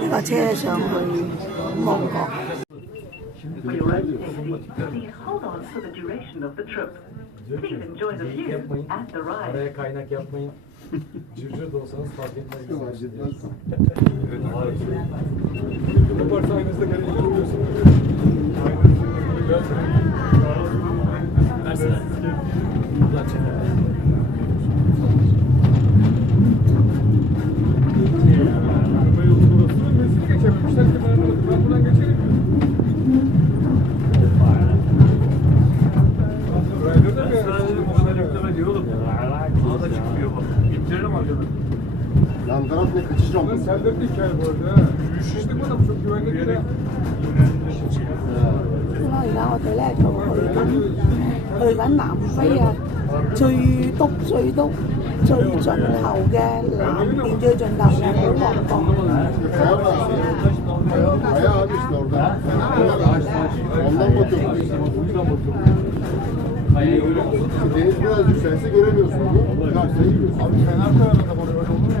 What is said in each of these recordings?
呢個車上去旺角。Please hold on for the duration of the trip. Please enjoy the view at the ride. Araya kaynak yapmayın. Cırcır da olsanız fark etmez. Bu parça aynısında karıyı görüyorsun. Versene. Buradan çekelim. Geçememişler ki ben buradan geçelim. Yan taraf ne kaçış rampası? Sende bir hikaye bu arada. Şişlik mi adam çok güvenli değil ha. 而家我哋咧就去緊南非啊，最盡頭嘅南邊最盡頭嘅好旺角。Kaya abi işte orada. Ondan bakıyorum. Deniz biraz yükselirse göremiyorsun onu. Yükselirse görüyorsun. Abi fener koyar adam oraya böyle olur mu ya?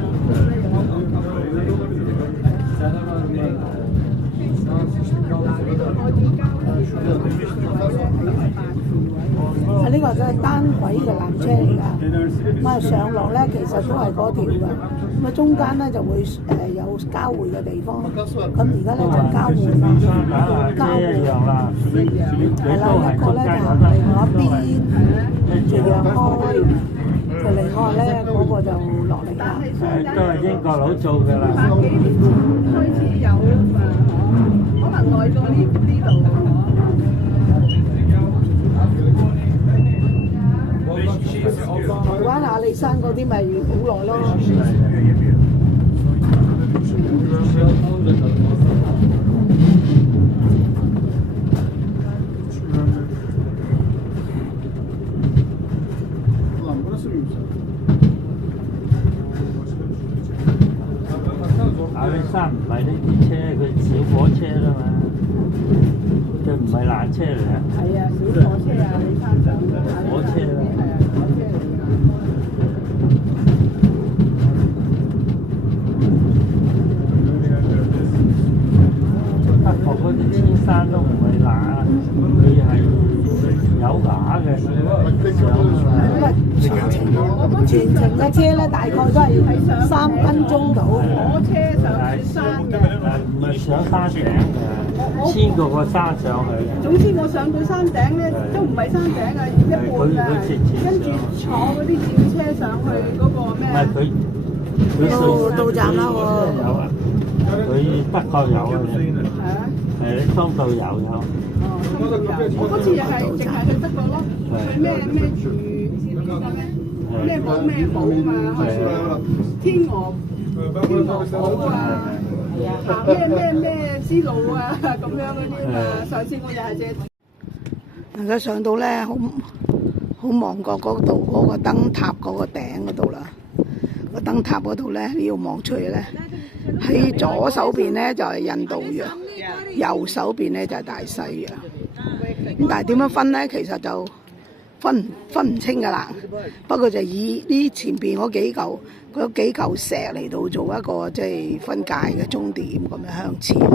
呢個真係單軌嘅纜車嚟㗎，咁啊上落咧其實都係嗰條㗎，咁啊中間咧就會有交匯嘅地方，咁而家咧就交匯啦，交匯係啦，一個咧就行另外一邊，就讓開，就離開咧嗰個就落嚟啦。都係英國佬做㗎啦。幾年前開始有可能耐過呢度。台灣阿里山嗰啲咪好耐咯。Ulan burası mı güzel? 阿里山唔係呢啲車，佢小火車啦嘛，佢唔係纜車嚟嘅。係啊，小火車啊，你山上火車啦。係啊，火車嚟㗎。德國嗰啲天山都唔係乸，佢係有牙嘅。咁啊全程嘅車咧大概都係3分鐘到。火車上山嘅。唔係上山頂嘅，千個山上去嘅。總之我上到山頂咧，都唔係山頂啊，一半啊，跟住坐嗰啲小車上去嗰個咩？唔係佢到站啦喎。有啊，佢德國有啊。係啊。係當導遊有。我嗰次又係淨係去德國咯，去咩住咩堡啊嘛，去天鵝堡啊，行咩之路啊咁樣嗰啲嘛。上次我又係借。大家上到咧好望角嗰度嗰個燈塔嗰個頂嗰度啦，個燈塔嗰度咧你要望出去咧，喺左手邊咧就係印度洋，右手邊咧就係大西洋。咁但係點樣分咧？其實就分唔清㗎啦。不過就以呢前邊嗰幾嚿石嚟到做一個即係分界嘅終點咁樣向前望。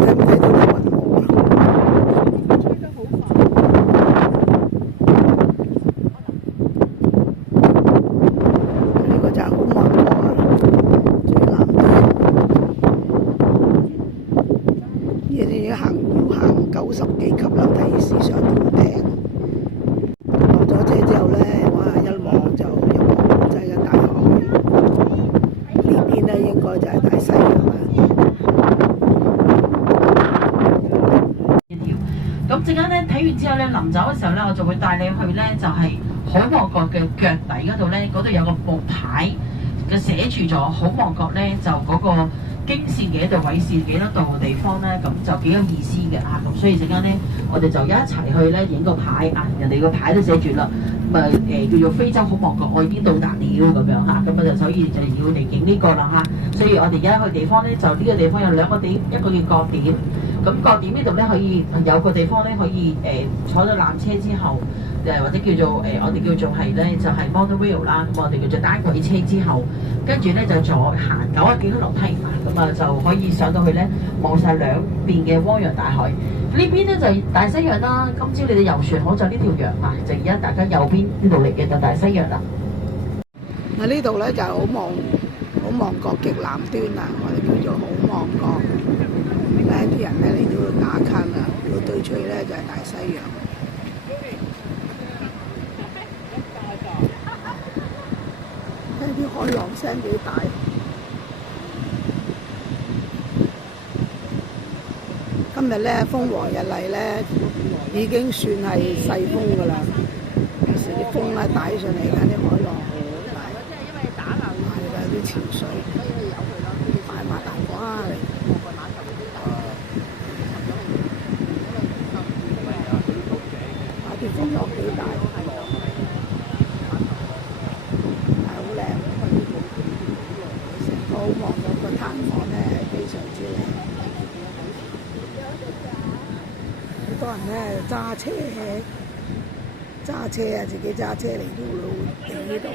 睇唔睇到啲雲霧啊？呢個就係好望角啊，最南端。你要行90幾級樓梯先上到頂。落咗車之後咧，哇！一望就一望就係個大海。呢邊咧應該就係大西洋啦。咁陣間咧睇完之後咧，臨走嘅時候咧，我就會帶你去咧，就係好望角嘅腳底嗰度咧，嗰度有個木牌嘅寫住咗好望角咧，就嗰個經線幾多度、緯線幾多度嘅地方咧，咁就幾有意思嘅嚇。咁所以陣間咧，我哋就一齊去咧影個牌啊，人哋個牌都寫住啦，咁啊叫做非洲好望角，我已經到達了咁樣嚇，咁啊就所以就要嚟影呢個啦嚇。所以我哋而家去地方咧，就呢個地方有2個點，一個叫角點。咁角點呢度咧可以有個地方咧可以坐到纜車之後或者叫做我哋叫做係咧就係 monorail 啦，咁我哋叫做單軌車之後，跟住咧就再行90幾級樓梯咁啊就可以上到去咧望晒兩邊嘅汪洋大海。呢邊咧就係大西洋啦。今朝你哋遊船河就呢條洋啊，就而家大家右邊呢度嚟嘅就大西洋啦。嗱呢度咧就好望角極南端啦，我哋叫做好望角。咧啲人咧嚟到打卡啦，到對出咧就係大西洋。睇啲海浪聲幾大。今日咧風和日麗咧，已經算係細風㗎啦。有時啲風咧帶上嚟緊啲海浪好大，係啦啲潮水，大馬大瓜嚟。啲風浪幾大，係好靚。成個好望到個灘岸咧，非常之靚。好多人咧揸車啊，自己揸車嚟到呢度。